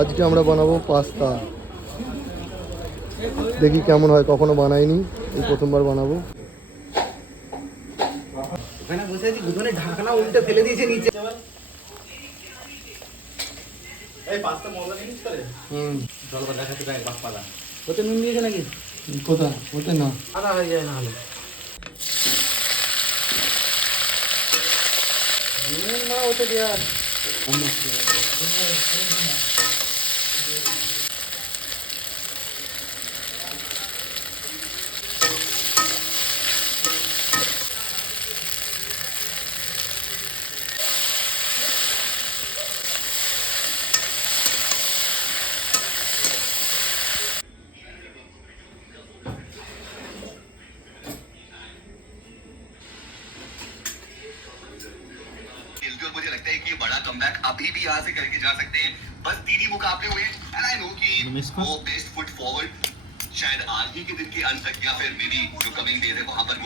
আজকে আমরা বানাবো পাস্তা। দেখি কেমন হয়, কখনো বানাইনি, এই প্রথমবার বানাবো। ওখানে বসে আছি, গুদনে ঢাকনা উল্টে ফেলে দিয়েছে নিচে। এই পাস্তা মজা জিনিস করে। জল বা দেখাতে দেয় বাপ্পাদা। ওতে নুন দিয়েছে নাকি? কোথায়? ওতে না, আদা হয়ে যায় না হলে। নুন না ওতে দেওয়ার। और मुझे लगता है कि ये बड़ा कमबैक अभी भी यहाँ से करके जा सकते हैं। बस 3 ही मुकाबले हुए एंड आई नो कि वो बेस्ट फुट फॉरवर्ड शायद आज ही के दिन के अंत तक या फिर मे बी जो कमिंग डेज है वहां पर